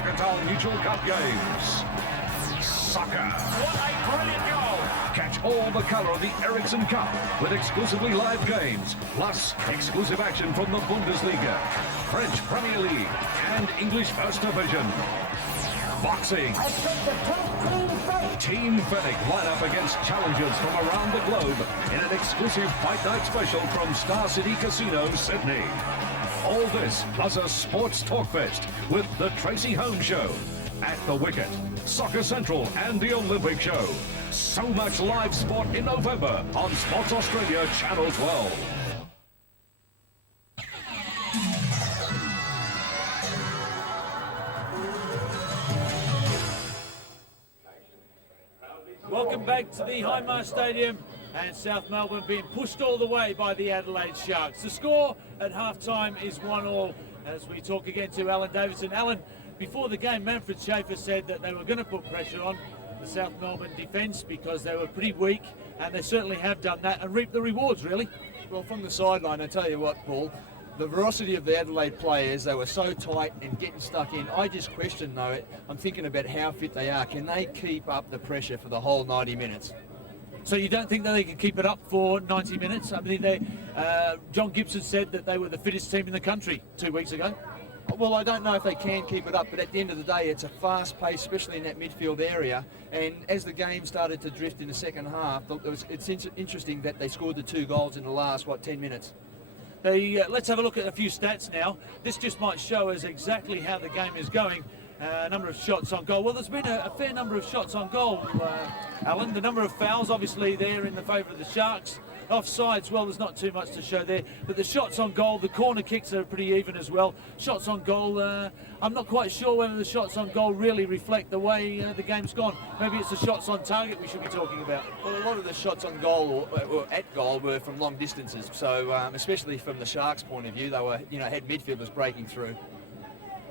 Mercantile Mutual Cup games. Soccer. What a brilliant goal. Catch all the colour of the Ericsson Cup with exclusively live games, plus exclusive action from the Bundesliga, French Premier League, and English First Division. Boxing. Team Fennec line up against challengers from around the globe in an exclusive Fight Night special from Star City Casino, Sydney. All this plus a sports talk fest with the Tracy Holmes Show, At the Wicket, Soccer Central and the Olympic Show. So much live sport in November on Sports Australia Channel 12. Welcome back to the Highmar Stadium, and South Melbourne being pushed all the way by the Adelaide Sharks. The score at half-time is 1-1 as we talk again to Alan Davidson. Alan, before the game, Manfred Schaefer said that they were going to put pressure on the South Melbourne defence because they were pretty weak, and they certainly have done that and reaped the rewards, really. Well, from the sideline, I tell you what, Paul, the veracity of the Adelaide players, they were so tight and getting stuck in. I just question, though, I'm thinking about how fit they are. Can they keep up the pressure for the whole 90 minutes? So you don't think that they can keep it up for 90 minutes? I mean, John Gibson said that they were the fittest team in the country 2 weeks ago. Well, I don't know if they can keep it up, but at the end of the day, it's a fast pace, especially in that midfield area. And as the game started to drift in the second half, it's interesting that they scored the 2 goals in the last, 10 minutes. Let's have a look at a few stats now. This just might show us exactly how the game is going. Number of shots on goal. Well, there's been a fair number of shots on goal, Alan. The number of fouls, obviously, there in the favour of the Sharks. Offsides, well, there's not too much to show there. But the shots on goal, the corner kicks are pretty even as well. Shots on goal, I'm not quite sure whether the shots on goal really reflect the way the game's gone. Maybe it's the shots on target we should be talking about. Well, a lot of the shots on goal or at goal were from long distances. So, especially from the Sharks' point of view, they were, had midfielders breaking through.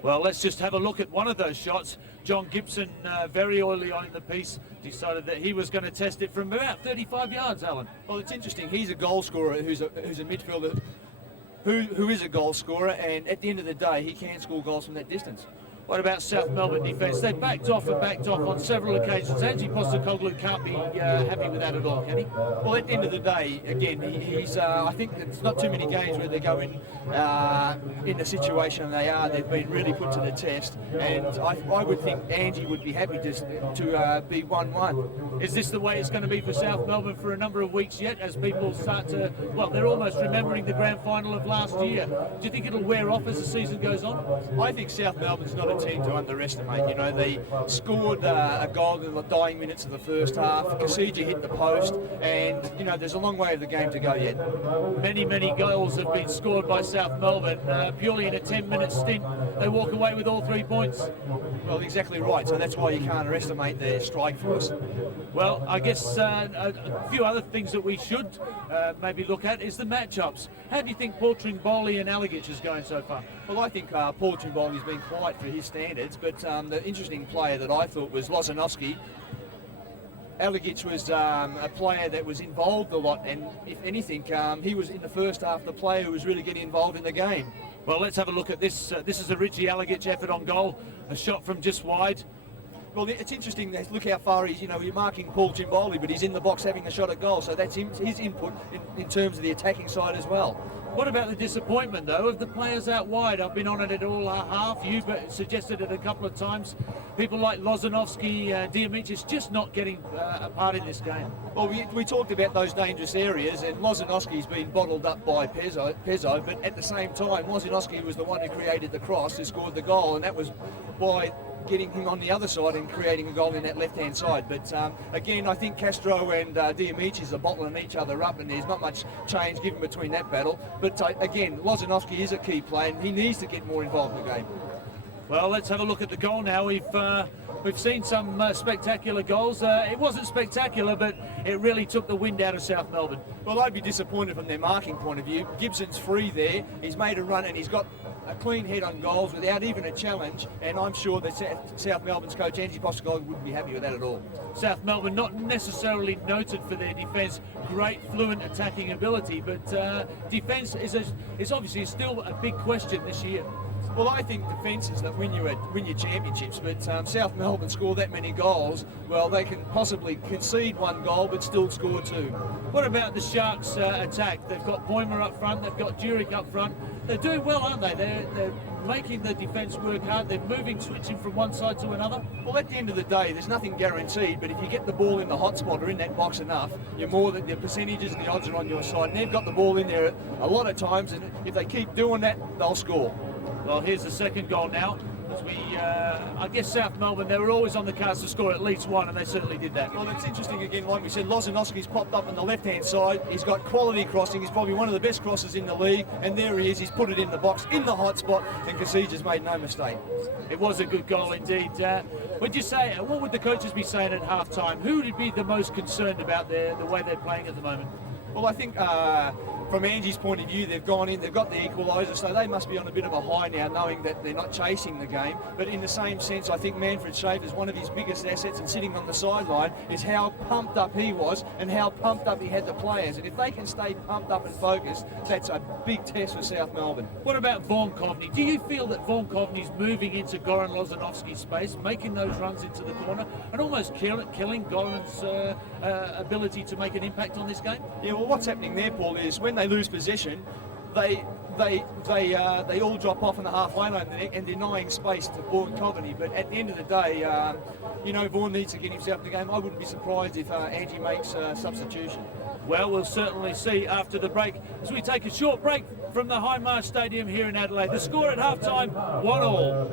Well, let's just have a look at one of those shots. John Gibson, very early on in the piece, decided that he was going to test it from about 35 yards, Alan. Well, it's interesting. He's a goal scorer who's a midfielder who is a goal scorer, and at the end of the day, he can score goals from that distance. What about South Melbourne defence? They backed off on several occasions. Angie Postecoglou can't be happy with that at all, can he? Well, at the end of the day, again, he's. I think it's not too many games where they go in the situation they are. They've been really put to the test, and I would think Angie would be happy to be 1-1. Is this the way it's going to be for South Melbourne for a number of weeks yet, as people start to? Well, they're almost remembering the grand final of last year. Do you think it'll wear off as the season goes on? I think South Melbourne's not a team to underestimate. They scored a goal in the dying minutes of the first half. Kasija hit the post, and there's a long way of the game to go yet. Many goals have been scored by South Melbourne. Purely in a 10-minute stint, they walk away with all 3 points. Well, exactly right. So that's why you can't underestimate their strike force. Well, I guess a few other things that we should maybe look at is the matchups. How do you think Paul Tringboli and Alagic is going so far? Well, I think Paul Tringboli's been quiet for his standards, but the interesting player that I thought was Lozanovsky. Alagic was a player that was involved a lot, and if anything, he was in the first half the player who was really getting involved in the game. Well, let's have a look at this. This is a Richie Alagic effort on goal, a shot from just wide. Well, it's interesting. Look how far he's. You're marking Paul Tringboli, but he's in the box having a shot at goal. So that's his input in terms of the attacking side as well. What about the disappointment, though, of the players out wide? I've been on it all half. You've suggested it a couple of times. People like Lozanovsky, Diamicis just not getting a part in this game. Well, we talked about those dangerous areas, and Lozanovsky's been bottled up by Pezzo, but at the same time, Lozanovsky was the one who created the cross, who scored the goal, and that was by getting him on the other side and creating a goal in that left-hand side. But again, I think Castro and Diamicis are bottling each other up, and there's not much change given between that battle. But again, Lozanovsky is a key player, and he needs to get more involved in the game. Well, let's have a look at the goal now. We've seen some spectacular goals. It wasn't spectacular, but it really took the wind out of South Melbourne. Well, I'd be disappointed from their marking point of view. Gibson's free there. He's made a run, and he's got a clean head on goals without even a challenge, and I'm sure that South Melbourne's coach Angie Postecoglou wouldn't be happy with that at all. South Melbourne not necessarily noted for their defence, great fluent attacking ability, but defence is obviously still a big question this year. Well, I think defences that win you championships, but South Melbourne score that many goals, well, they can possibly concede one goal but still score two. What about the Sharks' attack? They've got Boymer up front, they've got Jurek up front. They're doing well, aren't they? They're making the defence work hard. They're moving, switching from one side to another. Well, at the end of the day, there's nothing guaranteed, but if you get the ball in the hot spot or in that box enough, you're more than the percentages and the odds are on your side. And they've got the ball in there a lot of times, and if they keep doing that, they'll score. Well, here's the second goal now. As I guess South Melbourne, they were always on the cards to score at least one, and they certainly did that. Well, it's interesting again, like we said, Lozanowski's popped up on the left-hand side. He's got quality crossing. He's probably one of the best crossers in the league, and there he is. He's put it in the box, in the hot spot, and Kasija's made no mistake. It was a good goal indeed. Would you say, what would the coaches be saying at half-time? Who would be the most concerned about the way they're playing at the moment? Well, I think from Angie's point of view, they've gone in, they've got the equaliser, so they must be on a bit of a high now, knowing that they're not chasing the game. But in the same sense, I think Manfred Schaefer's one of his biggest assets, and sitting on the sideline is how pumped up he was and how pumped up he had the players. And if they can stay pumped up and focused, that's a big test for South Melbourne. What about Vaughan Coveney? Do you feel that Vaughan Coveney's moving into Goran Lozanovski's space, making those runs into the corner, and almost killing Goran's ability to make an impact on this game? Yeah, well, what's happening there, Paul, is when they lose possession, they all drop off in the halfway line and denying space to Vaughan Coveney. But at the end of the day, Vaughan needs to get himself in the game. I wouldn't be surprised if Angie makes a substitution. Well, we'll certainly see after the break as we take a short break from the Hindmarsh Stadium here in Adelaide. The score at halftime, 1-1.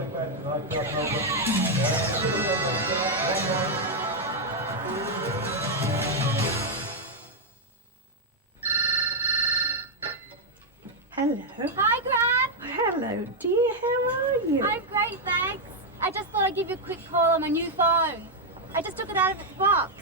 Hello. Hi, Gran. Hello, dear. How are you? I'm great, thanks. I just thought I'd give you a quick call on my new phone. I just took it out of its box.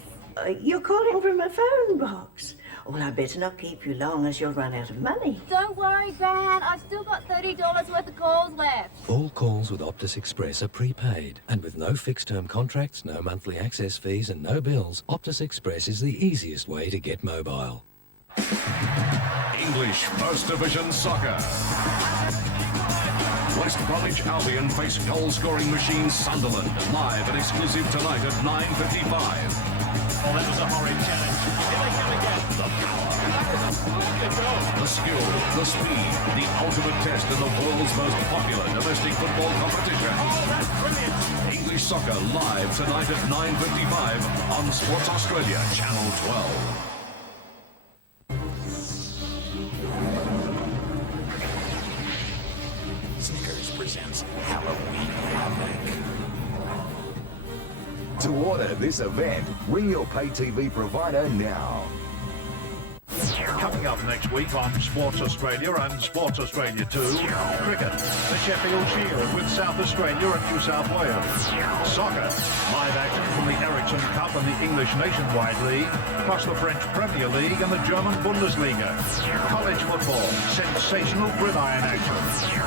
You're calling from a phone box. Well, I better not keep you long as you'll run out of money. Don't worry, Gran. I've still got $30 worth of calls left. All calls with Optus Express are prepaid. And with no fixed-term contracts, no monthly access fees and no bills, Optus Express is the easiest way to get mobile. English First Division Soccer. West Bromwich Albion face goal-scoring machine Sunderland, live and exclusive tonight at 9:55. Oh, that was a horrid challenge. Here they come again. The power. The skill, the speed, the ultimate test in the world's most popular domestic football competition. Oh, that's brilliant. English Soccer live tonight at 9:55 on Sports Australia, Channel 12. Presents Halloween Havoc. To order this event, ring your pay TV provider now. Coming up next week on Sports Australia and Sports Australia 2, cricket, the Sheffield Shield with South Australia and New South Wales. Soccer, live action from the Ericsson Cup and the English Nationwide League, plus the French Premier League and the German Bundesliga. College football, sensational gridiron action.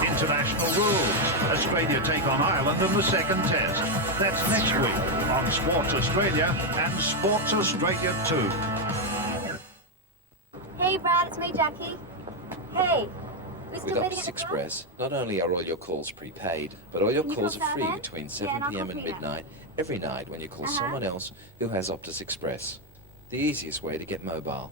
International rules, Australia take on Ireland in the second test. That's next week on Sports Australia and Sports Australia 2. Hey, Brad, it's me, Jackie. Hey. With Optus Express, not only are all your calls prepaid, but all your calls are free between 7 p.m. and midnight every night when you call someone else who has Optus Express. The easiest way to get mobile.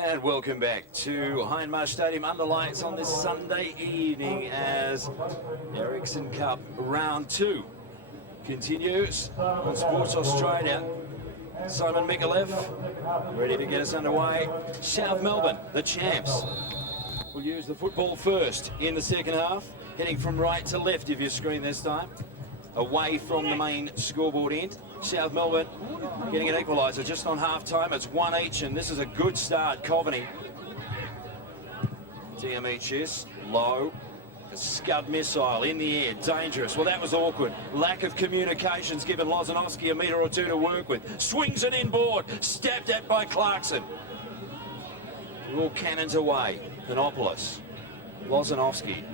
And welcome back to Hindmarsh Stadium under lights on this Sunday evening as Ericsson Cup Round 2 continues on Sports Australia. Simon Mikulev ready to get us underway. South Melbourne, the champs, will use the football first in the second half, heading from right to left of your screen this time, away from the main scoreboard end. South Melbourne getting an equaliser just on half-time. It's one each, and this is a good start. Coveney. Diamichis, low. A scud missile in the air, dangerous. Well, that was awkward. Lack of communications given Lozanovski a metre or two to work with. Swings it inboard, stabbed at by Clarkson. All cannons away. Panopoulos. Lozanovski.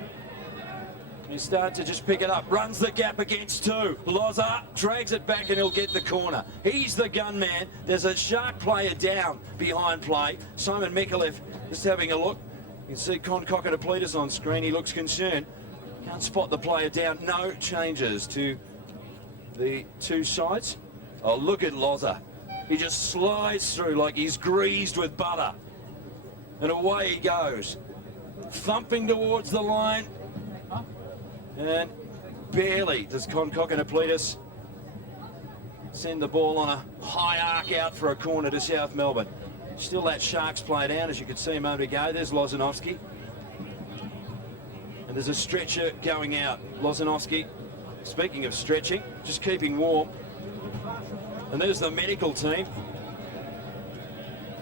He starts to just pick it up, runs the gap against two. Loza drags it back and he'll get the corner. He's the gunman. There's a Shark player down behind play. Simon Mikulev just having a look. You can see Kokkinopoulos on screen. He looks concerned. Can't spot the player down. No changes to the two sides. Oh, look at Loza. He just slides through like he's greased with butter. And away he goes. Thumping towards the line. And barely does Kokkinopoulos send the ball on a high arc out for a corner to South Melbourne. Still that Sharks play down, as you could see a moment ago. There's Lozanovski. And there's a stretcher going out. Lozanovski, speaking of stretching, just keeping warm. And there's the medical team.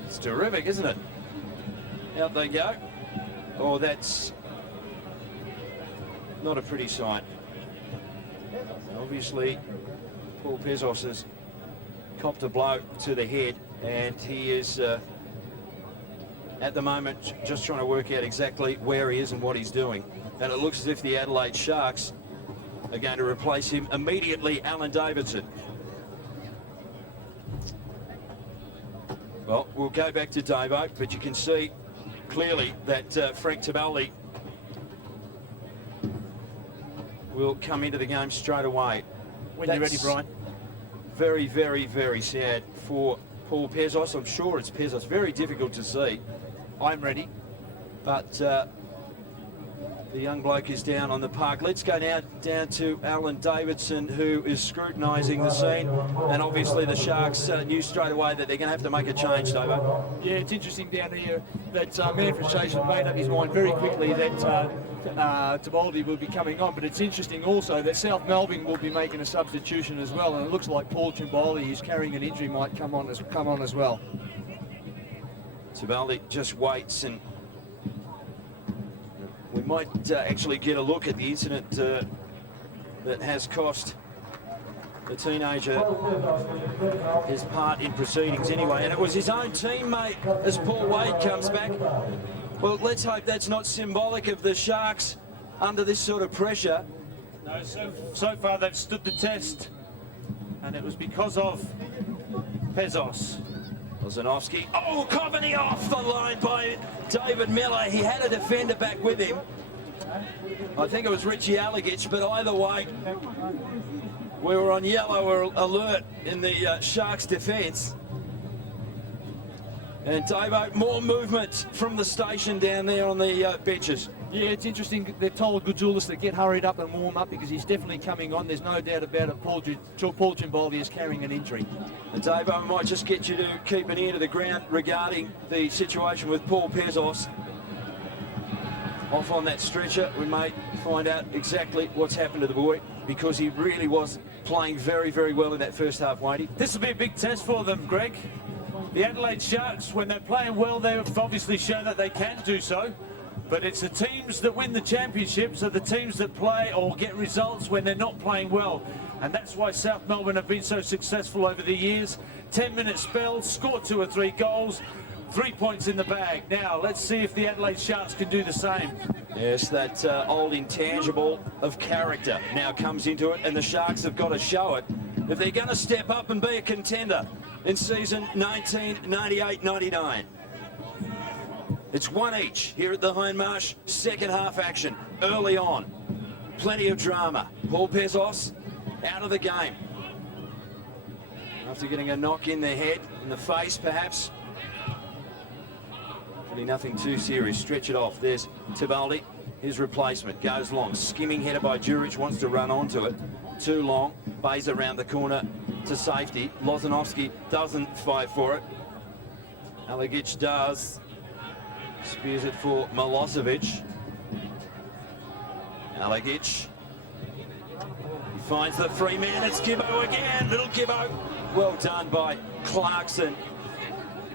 It's terrific, isn't it? Out they go. Oh, that's not a pretty sight. Obviously, Paul Pezos has copped a blow to the head, and he is, at the moment, just trying to work out exactly where he is and what he's doing. And it looks as if the Adelaide Sharks are going to replace him immediately, Alan Davidson. Well, we'll go back to Davo, but you can see clearly that Frank Tibaldi will come into the game straight away. When you're ready, Brian. Very, very, very sad for Paul Pezos. I'm sure it's Pezos. Very difficult to see. I'm ready. But the young bloke is down on the park. Let's go now down to Alan Davidson, who is scrutinising the scene. And obviously the Sharks knew straight away that they're going to have to make a change, Davo. Yeah, it's interesting down here that Manfred Station made up his mind very quickly that Tibaldi will be coming on. But it's interesting also that South Melbourne will be making a substitution as well. And it looks like Paul Tibaldi, who's carrying an injury, might come on as well. Tibaldi just waits, and we might actually get a look at the incident that has cost the teenager his part in proceedings anyway. And it was his own teammate as Paul Wade comes back. Well, let's hope that's not symbolic of the Sharks under this sort of pressure. No, so far they've stood the test. And it was because of Pezos. Lozanovski. Oh, Coveney off the line by David Miller. He had a defender back with him. I think it was Richie Allegich, but either way, we were on yellow alert in the Sharks' defence. And Davo, more movement from the station down there on the benches. Yeah, it's interesting. They've told Goudzoulis to get hurried up and warm up because he's definitely coming on. There's no doubt about it. Paul Tibaldi is carrying an injury. And Davo, I might just get you to keep an ear to the ground regarding the situation with Paul Pezos. Off on that stretcher, we may find out exactly what's happened to the boy, because he really was playing very, very well in that first half, Wadey. This will be a big test for them, Greg. The Adelaide Sharks, when they're playing well, they've obviously shown that they can do so. But it's the teams that win the championships are the teams that play or get results when they're not playing well. And that's why South Melbourne have been so successful over the years. 10-minute spells, score 2 or 3 goals, 3 points in the bag. Now, let's see if the Adelaide Sharks can do the same. Yes, that old intangible of character now comes into it, and the Sharks have got to show it if they're going to step up and be a contender in season 1998-99. It's one each here at the Hindmarsh. Second half action early on. Plenty of drama. Paul Pezos out of the game after getting a knock in the head, in the face perhaps. Really nothing too serious. Stretch it off. There's Tibaldi. His replacement goes long. Skimming header by Juric, wants to run onto it. Too long. Bays around the corner to safety. Lozanovski doesn't fight for it. Allegich does. Spears it for Milosevic. Allegich. He finds the free man. It's Gibbo again. Little Gibbo. Well done by Clarkson,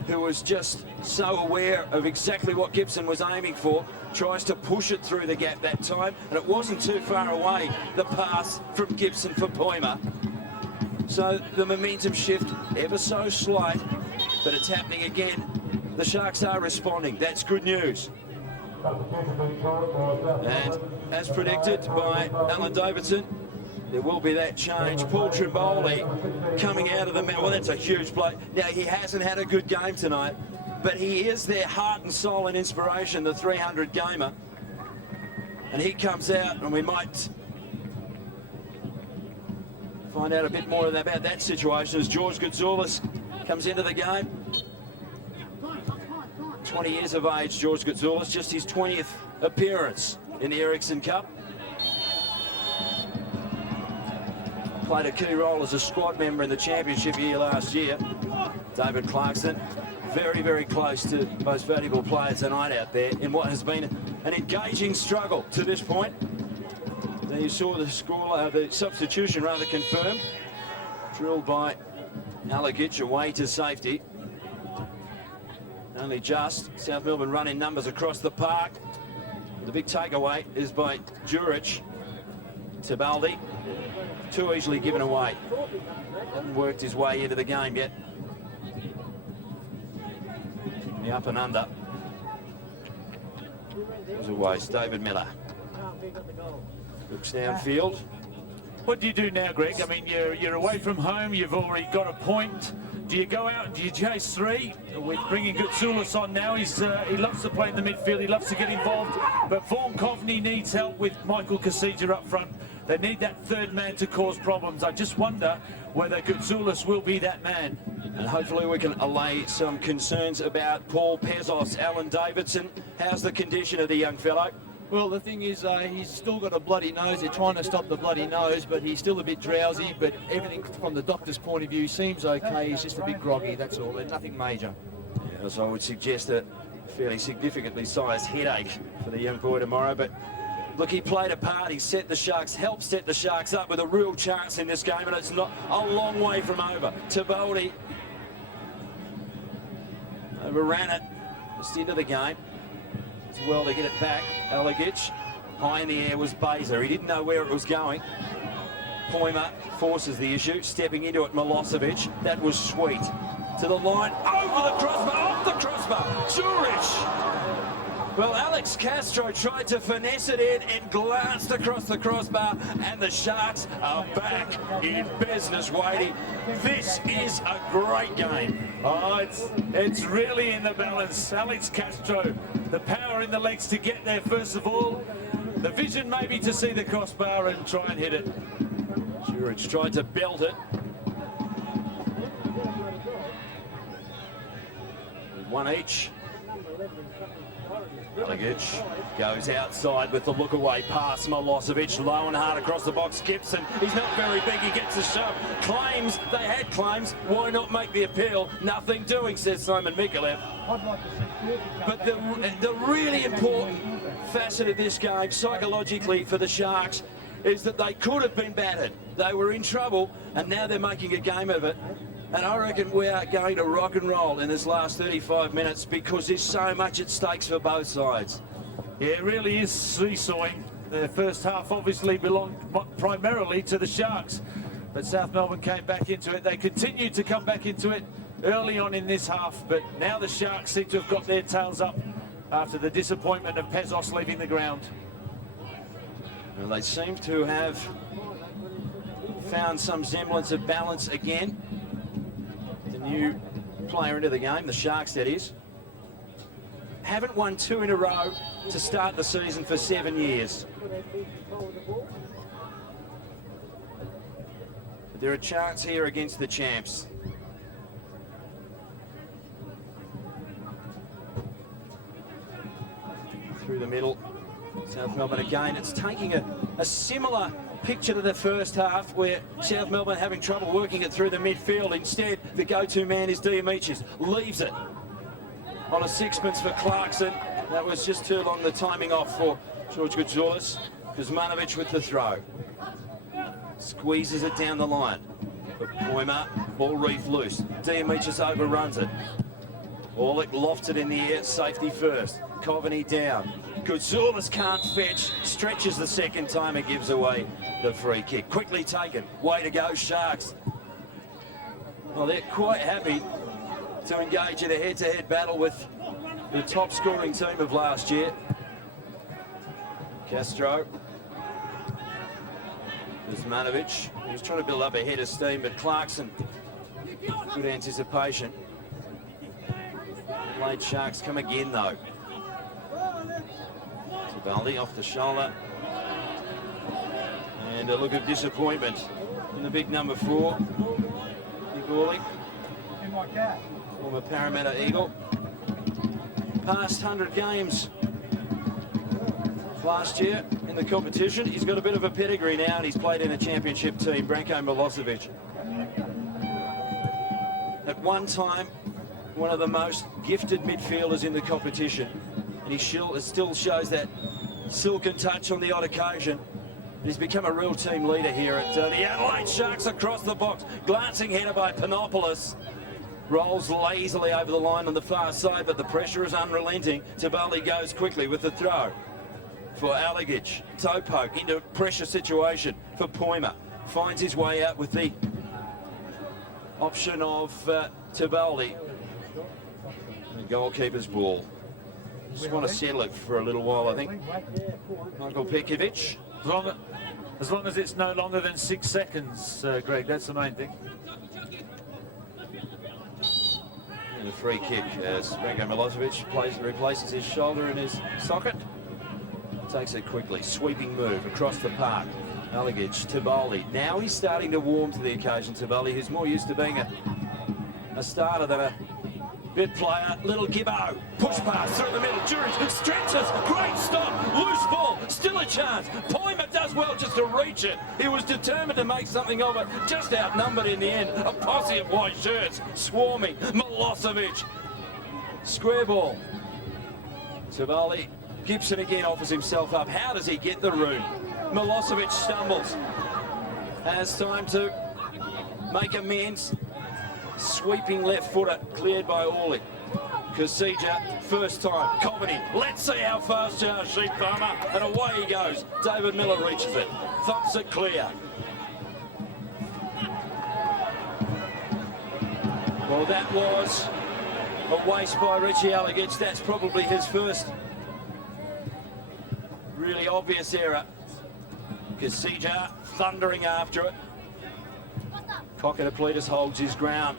who was just so aware of exactly what Gibson was aiming for. Tries to push it through the gap that time, and it wasn't too far away, the pass from Gibson for Poima. So the momentum shift ever so slight, but it's happening again. The Sharks are responding. That's good news. And as predicted by Alan Davidson, there will be that change. Paul Trimboli coming out of the middle. Well, that's a huge play. Now, he hasn't had a good game tonight, but he is their heart and soul and inspiration, the 300 gamer. And he comes out, and we might find out a bit more about that situation as George Goudzoulis comes into the game. 20 years of age, George Goudzoulis, just his 20th appearance in the Ericsson Cup. Played a key role as a squad member in the championship year last year. David Clarkson, very, very close to most valuable player tonight out there in what has been an engaging struggle to this point. Now you saw the score, the substitution rather confirmed. Drilled by Alagic away to safety. Only just. South Melbourne running numbers across the park. The big takeaway is by Juric. Tibaldi, too easily given away. Hasn't worked his way into the game yet. The up and under. It was a waste. David Miller looks downfield. What do you do now, Greg? I mean, you're away from home. You've already got a point. Do you go out and do you chase three? We're bringing Goudzoulis on now. He loves to play in the midfield. He loves to get involved. But Vaughan Coveney needs help with Michael Kasija up front. They need that third man to cause problems. I just wonder whether Goudzoulis will be that man. And hopefully we can allay some concerns about Paul Pezos. Alan Davidson, how's the condition of the young fellow? Well, the thing is, he's still got a bloody nose. They're trying to stop the bloody nose, but he's still a bit drowsy. But everything from the doctor's point of view seems okay. He's just a bit groggy, that's all. There's nothing major. Yeah, so I would suggest a fairly significantly sized headache for the young boy tomorrow. But look, he played a part. He set the Sharks, helped set the Sharks up with a real chance in this game, and it's not a long way from over. Tibaldi overran it just into the game. Well to get it back. Alagic, high in the air was Beza. He didn't know where it was going. Poima forces the issue, stepping into it, Milosevic. That was sweet. To the line, over the crossbar, off the crossbar, Juric. Well, Alex Castro tried to finesse it in and glanced across the crossbar, and the Sharks are back in business, Wadey. This is a great game. Oh, it's really in the balance. Alex Castro, the power in the legs to get there first of all. The vision maybe to see the crossbar and try and hit it. Juric tried to belt it. One each. Alagic goes outside with the look away pass. Milosevic low and hard across the box. Gibson, he's not very big, he gets a shove. Claims, they had claims, why not make the appeal? Nothing doing, says Simon Mikulev. But the really important facet of this game, psychologically for the Sharks, is that they could have been battered. They were in trouble, and now they're making a game of it. And I reckon we are going to rock and roll in this last 35 minutes because there's so much at stakes for both sides. Yeah, it really is seesawing. The first half obviously belonged primarily to the Sharks, but South Melbourne came back into it. They continued to come back into it early on in this half, but now the Sharks seem to have got their tails up after the disappointment of Pezos leaving the ground. Well, they seem to have found some semblance of balance again. The new player into the game, the Sharks that is. Haven't won 2 in a row to start the season for 7 years. But there are a chance here against the champs. Through the middle, South Melbourne again. It's taking a similar picture to the first half where South Melbourne having trouble working it through the midfield. Instead, the go-to man is Diamichis. Leaves it on a sixpence for Clarkson. That was just too long the timing off for George Goudzoulis. Kuzmanovic with the throw. Squeezes it down the line. But Poima, ball reef loose. Diamichis overruns it. Orlick lofts it in the air, safety first. Coveney down. Goudzoulis can't fetch, stretches the second time and gives away the free kick. Quickly taken, way to go Sharks. Well, they're quite happy to engage in a head-to-head battle with the top scoring team of last year. Castro. Kuzmanovic. He was trying to build up a head of steam, but Clarkson, good anticipation. Adelaide Sharks come again, though. Tibaldi off the shoulder. And a look of disappointment in the big number 4. Big Orley. Former Parramatta Eagle. Past 100 games last year in the competition. He's got a bit of a pedigree now, and he's played in a championship team, Branko Milosevic. At one time, one of the most gifted midfielders in the competition, and he still shows that silken touch on the odd occasion. He's become a real team leader here at the Adelaide Sharks across the box. Glancing header by Panopoulos. Rolls lazily over the line on the far side, but the pressure is unrelenting. Tibaldi goes quickly with the throw for Alagic. Toe poke into pressure situation for Poima. Finds his way out with the option of Tibaldi. The goalkeeper's ball. Just want to settle it for a little while, I think. Michael Pekovic. As long as it's no longer than 6 seconds, Greg, that's the main thing. And a free kick as Branko Milosevic replaces his shoulder in his socket. Takes it quickly, sweeping move across the park. Alagic, Tibaldi. Now he's starting to warm to the occasion, Tibaldi, who's more used to being a starter than a bit player. Little Gibbo, push pass through the middle. Jurich stretches, great stop, loose ball, still a chance. Poima does well just to reach it. He was determined to make something of it, just outnumbered in the end. A posse of white shirts swarming. Milosevic, square ball. Tibaldi, Gibson again offers himself up. How does he get the room? Milosevic stumbles. Has time to make amends. Sweeping left footer, cleared by Orley. Kasija, first time, Coveney. Let's see how fast you are, Sheep Farmer. And away he goes. David Miller reaches it. Thumps it clear. Well, that was a waste by Richie Alagic. That's probably his first really obvious error. Kasija thundering after it. Kokkinopoulos holds his ground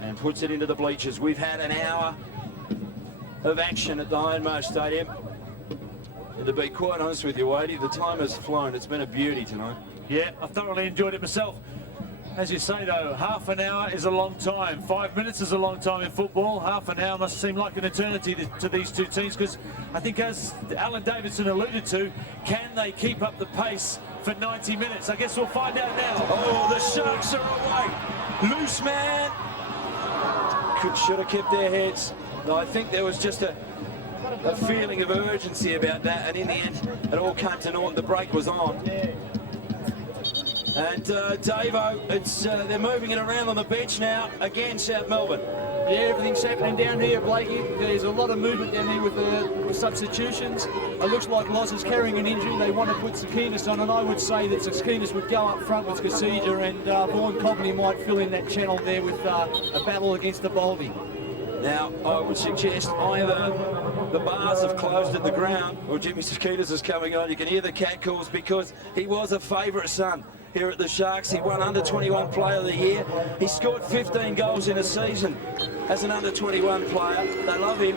and puts it into the bleachers. We've had an hour of action at the Ironmarsh Stadium. And to be quite honest with you, Wadey, the time has flown. It's been a beauty tonight. Yeah, I thoroughly enjoyed it myself. As you say, though, half an hour is a long time. 5 minutes is a long time in football. Half an hour must seem like an eternity to these two teams, because I think, as Alan Davidson alluded to, can they keep up the pace for 90 minutes? I guess we'll find out now. Oh, the Sharks are away. Loose man. Should have kept their heads. No, I think there was just a feeling of urgency about that, and in the end, it all came to naught. The break was on. And Davo, they're moving it around on the bench now. Again, South Melbourne. Yeah, everything's happening down here, Blakey. There's a lot of movement down here with substitutions. It looks like Loz is carrying an injury. They want to put Sakinis on, and I would say that Sakinis would go up front with Kasija, and Vaughan Coveney might fill in that channel there with a battle against the Baldy. Now, I would suggest either the bars have closed at the ground or Jimmy Sakinis is coming on. You can hear the cat calls because he was a favourite son here at the Sharks. He won Under 21 Player of the Year. He scored 15 goals in a season as an Under 21 player. They love him,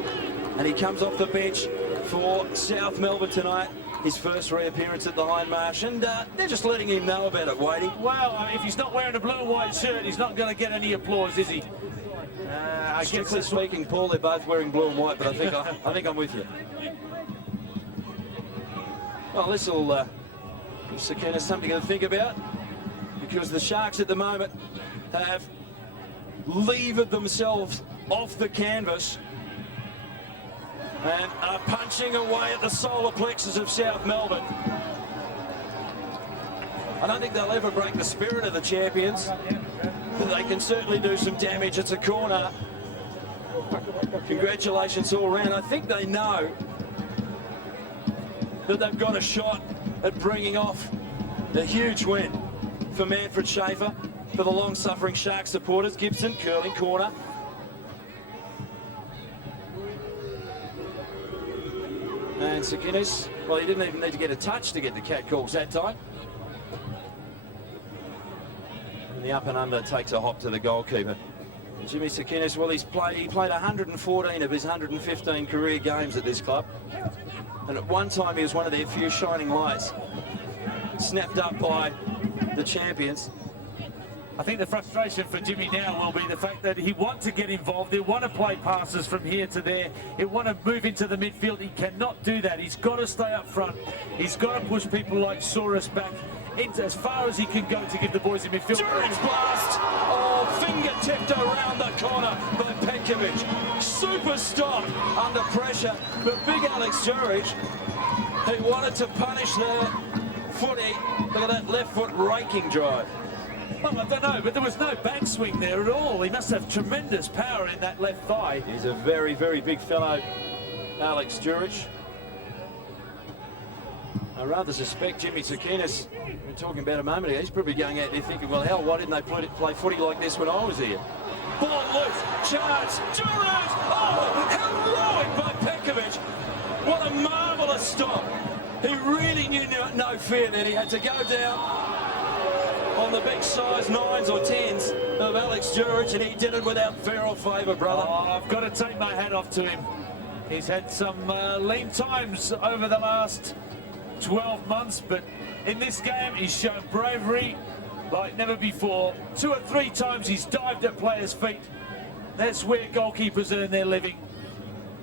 and he comes off the bench for South Melbourne tonight. His first reappearance at the Hindmarsh, and they're just letting him know about it, Wadey. Well, if he's not wearing a blue and white shirt, he's not going to get any applause, is he? Strictly speaking, Paul, they're both wearing blue and white, but I think I'm with you. Well, this will give Sakinis something to think about, because the Sharks at the moment have levered themselves off the canvas and are punching away at the solar plexus of South Melbourne. I don't think they'll ever break the spirit of the champions, but they can certainly do some damage. It's a corner. Congratulations all round. I think they know that they've got a shot at bringing off a huge win for Manfred Schaefer, for the long-suffering Shark supporters. Gibson curling corner. And Sakinis, well, he didn't even need to get a touch to get the cat calls that time. And the up and under takes a hop to the goalkeeper. And Jimmy Sakinis, well, he played 114 of his 115 career games at this club. And at one time, he was one of their few shining lights, snapped up by the champions. I think the frustration for Jimmy now will be the fact that he wants to get involved. He'll want to play passes from here to there. He'll want to move into the midfield. He cannot do that. He's got to stay up front. He's got to push people like Soros back into as far as he can go to give the boys in midfield. Juric blast! Oh, finger tipped around the corner by Petkovic. Super stop under pressure, but big Alex Juric, he wanted to punish the footy. Look at that left foot raking drive. Well, I don't know, but there was no backswing there at all. He must have tremendous power in that left thigh. He's a very, very big fellow, Alex Juric. I rather suspect Jimmy Sakinis, we were talking about a moment ago, he's probably going out there thinking, well, hell, why didn't they play footy like this when I was here? Ball loose, chance, Juric! Oh, heroic by Petkovic. What a marvellous stop. He really knew no fear that he had to go down on the big size 9s or 10s of Alex Juric, and he did it without fear or favour, brother. Oh, I've got to take my hat off to him. He's had some lean times over the last 12 months, but in this game he's shown bravery like never before. 2 or 3 times he's dived at players' feet. That's where goalkeepers earn their living.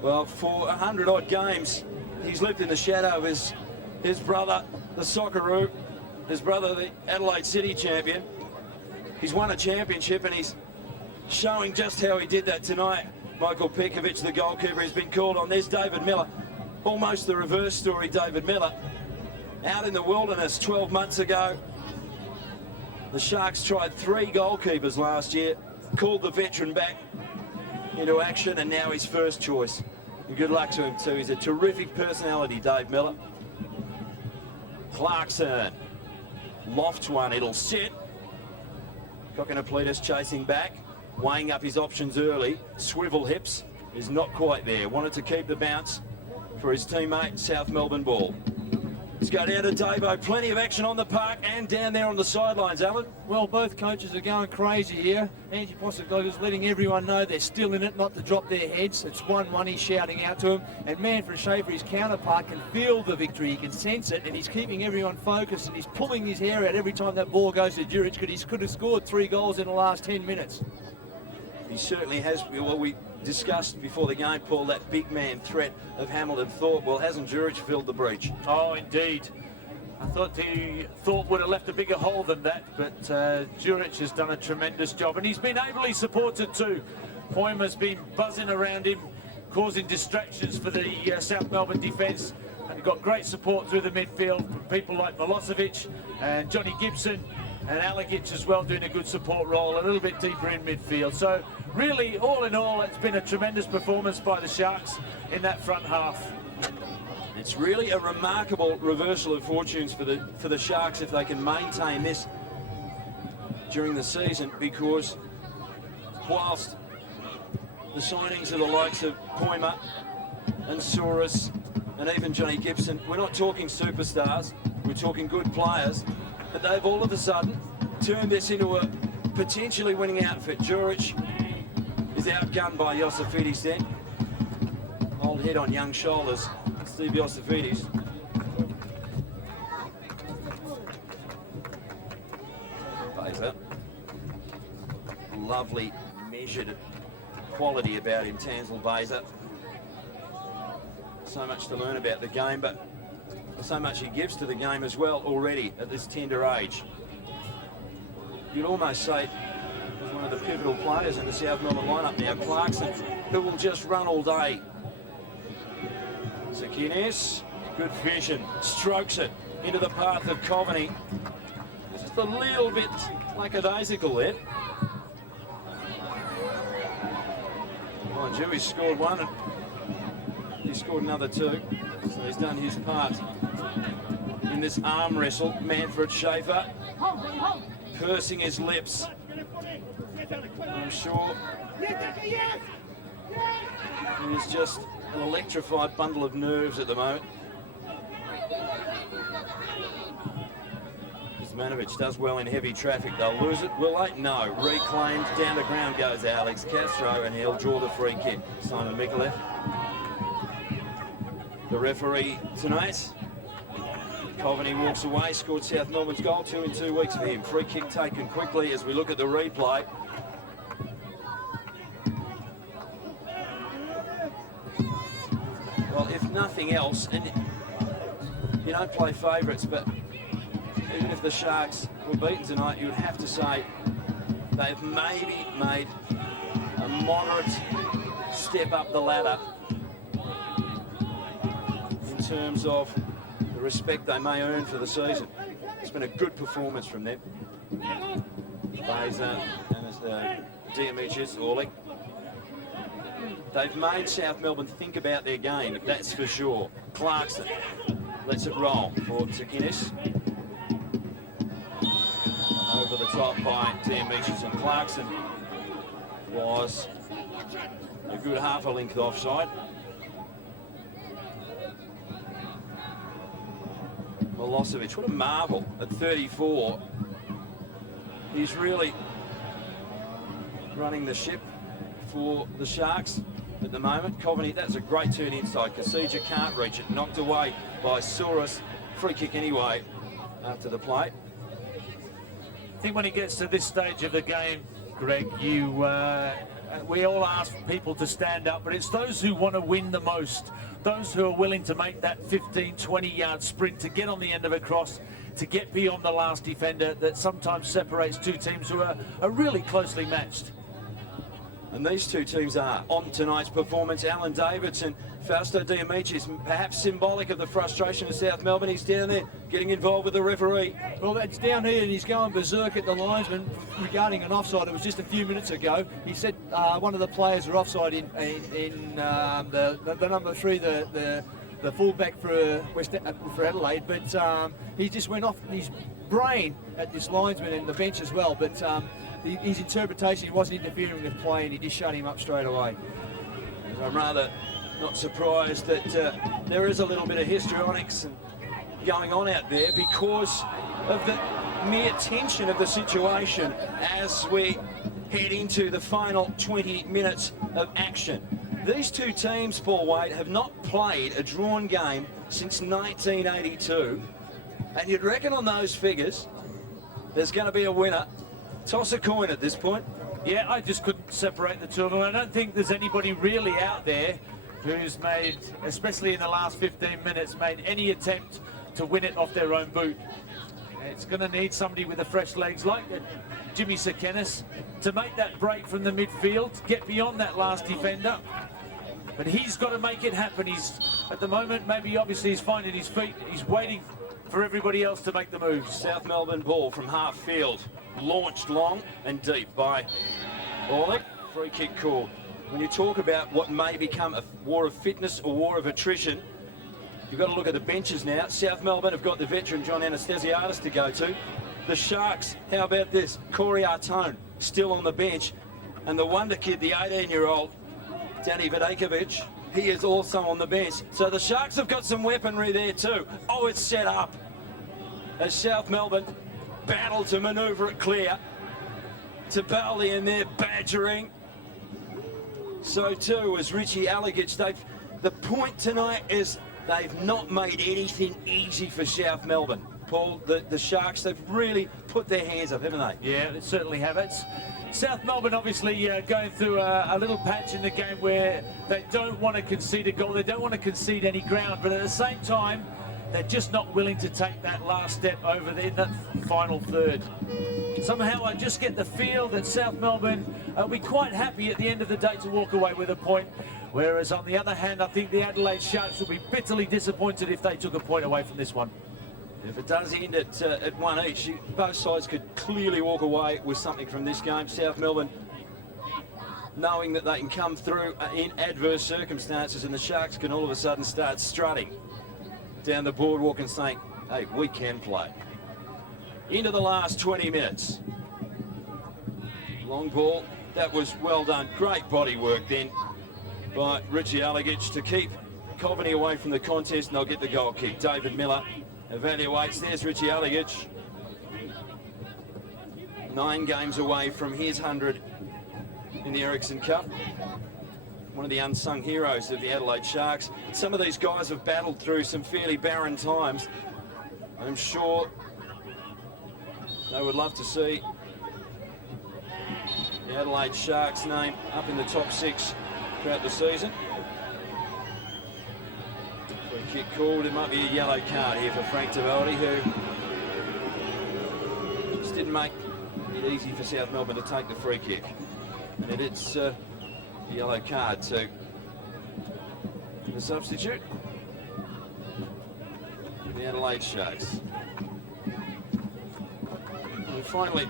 Well, for 100-odd games, he's lived in the shadow of his brother, the Socceroo, his brother, the Adelaide City champion. He's won a championship, and he's showing just how he did that tonight. Michael Petkovic, the goalkeeper, has been called on. There's David Miller. Almost the reverse story, David Miller. Out in the wilderness 12 months ago. The Sharks tried 3 goalkeepers last year, called the veteran back into action, and now his first choice. And good luck to him too. He's a terrific personality, Dave Miller. Clarkson lofts one, it'll sit. Kokkinopoulos chasing back, weighing up his options early. Swivel hips is not quite there. Wanted to keep the bounce for his teammate, South Melbourne ball. Let's go down to Davo. Plenty of action on the park and down there on the sidelines, Alan. Well, both coaches are going crazy here. Ange Postecoglou's letting everyone know they're still in it, not to drop their heads. It's 1-1, he's shouting out to him. And Manfred Schaefer, his counterpart, can feel the victory. He can sense it, and he's keeping everyone focused, and he's pulling his hair out every time that ball goes to Juric, because he could have scored 3 goals in the last 10 minutes. He certainly has. Well, we discussed before the game, Paul, that big man threat of Hamilton Thorpe. Well, hasn't Juric filled the breach? Oh, indeed. I thought Thorpe would have left a bigger hole than that, but Juric has done a tremendous job, and he's been ably supported too. Poimer's been buzzing around him, causing distractions for the South Melbourne defence, and he got great support through the midfield from people like Milosevic and Johnny Gibson, and Alagic as well, doing a good support role a little bit deeper in midfield. So really, all in all, it's been a tremendous performance by the Sharks in that front half. It's really a remarkable reversal of fortunes for the Sharks if they can maintain this during the season, because whilst the signings of the likes of Poimer and Soros and even Johnny Gibson, we're not talking superstars, we're talking good players, but they've all of a sudden turned this into a potentially winning outfit. Juric is outgunned by Iosifidis then. Old head on young shoulders, Steve Iosifidis. Baiser. Lovely measured quality about him, Tansel Baiser. So much to learn about the game, but so much he gives to the game as well already at this tender age. You'd almost say he's one of the pivotal players in the South Melbourne lineup now, Clarkson, who will just run all day. Sakinis, good vision, strokes it into the path of Coveney. Just a little bit lackadaisical there. Mind you, he's scored 1 and he scored another 2, so he's done his part in this arm wrestle. Manfred Schaefer pursing his lips. I'm sure he is just an electrified bundle of nerves at the moment. Zmanovic does well in heavy traffic. They'll lose it, will they? No. Reclaimed. Down the ground goes Alex Castro, and he'll draw the free kick. Simon Mikulev, the referee tonight. Coveney walks away, scored South Melbourne's goal, 2 in 2 weeks for him. Free kick taken quickly as we look at the replay. Well, if nothing else, and you don't play favourites, but even if the Sharks were beaten tonight, you would have to say they've maybe made a moderate step up the ladder in terms of the respect they may earn for the season. It's been a good performance from them. Beza and Diamicis, Orlick. They've made South Melbourne think about their game, that's for sure. Clarkson lets it roll for Tsakinis. Over the top by Diamicis, and Clarkson was a good half a length offside. Milosevic, what a marvel at 34. He's really running the ship for the Sharks at the moment. Coveney, that's a great turn inside. Kasija can't reach it, knocked away by Souris. Free kick anyway after the play. I think when it gets to this stage of the game, Greg, we all ask people to stand up, but it's those who want to win the most, those who are willing to make that 15, 20-yard sprint to get on the end of a cross, to get beyond the last defender, that sometimes separates two teams who are really closely matched. And these two teams are on tonight's performance. Alan Davidson, Fausto Diamicis, perhaps symbolic of the frustration of South Melbourne. He's down there getting involved with the referee. Well, that's down here, and he's going berserk at the linesman regarding an offside. It was just a few minutes ago. He said one of the players are offside in the number 3, the fullback for Adelaide, but he just went off his brain at this linesman and the bench as well. But his interpretation, he wasn't interfering with play, and he just shut him up straight away. I'm rather not surprised that there is a little bit of histrionics going on out there because of the mere tension of the situation as we head into the final 20 minutes of action. These two teams, Paul Wade, have not played a drawn game since 1982, and you'd reckon on those figures there's going to be a winner. Toss a coin at this point. Yeah, I just couldn't separate the two of them. I don't think there's anybody really out there who's made, especially in the last 15 minutes, made any attempt to win it off their own boot. It's going to need somebody with the fresh legs like Jimmy Tsakinis to make that break from the midfield, get beyond that last defender. But he's got to make it happen. He's, at the moment, maybe obviously he's finding his feet. He's waiting for everybody else to make the moves. South Melbourne ball from half field, launched long and deep by Orlick. Free kick called. When you talk about what may become a war of fitness or war of attrition, you've got to look at the benches now. South Melbourne have got the veteran John Anastasiadis to go to. The Sharks, how about this? Corey Artone still on the bench. And the wonder kid, the 18-year-old, Danny Vidakovic, he is also on the bench. So the Sharks have got some weaponry there too. Oh, it's set up as South Melbourne battle to manoeuvre it clear. Tabali in there badgering. So too is Richie Alagic. The point tonight is they've not made anything easy for South Melbourne. Paul, the Sharks, they've really put their hands up, haven't they? Yeah, they certainly have. It's South Melbourne obviously going through a little patch in the game where they don't want to concede a goal, they don't want to concede any ground, but at the same time, they're just not willing to take that last step over in that final third. Somehow I just get the feel that South Melbourne will be quite happy at the end of the day to walk away with a point, whereas on the other hand, I think the Adelaide Sharks will be bitterly disappointed if they took a point away from this one. If it does end at one each, both sides could clearly walk away with something from this game. South Melbourne knowing that they can come through in adverse circumstances, and the Sharks can all of a sudden start strutting down the boardwalk and saying, hey, we can play. Into the last 20 minutes. Long ball, that was well done. Great body work then by Richie Allegich to keep Coveney away from the contest, and they'll get the goal kick. David Miller evaluates. There's Richie Allegich. 9 games away from his 100 in the Ericsson Cup. One of the unsung heroes of the Adelaide Sharks. Some of these guys have battled through some fairly barren times. I'm sure they would love to see the Adelaide Sharks name up in the top 6 throughout the season. Free kick called. It might be a yellow card here for Frank Tavaldi, who just didn't make it easy for South Melbourne to take the free kick. And it's a yellow card to the substitute, the Adelaide Sharks. And we finally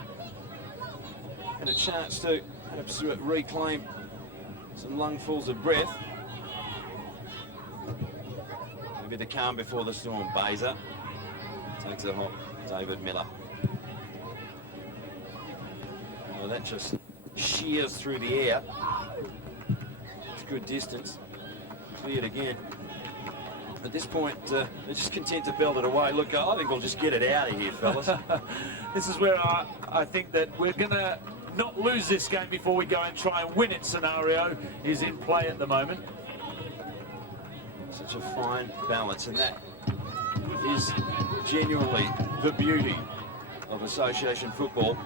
had a chance to perhaps reclaim some lungfuls of breath. Maybe the calm before the storm. Baiser takes a hop. David Miller. Well, that just shears through the air. It's good distance. Cleared again. At this point, they're just content to belt it away. Look, I think we'll just get it out of here, fellas. This is where I think that we're going to not lose this game before we go and try and win it scenario is in play at the moment. Such a fine balance, and that is genuinely the beauty of association football.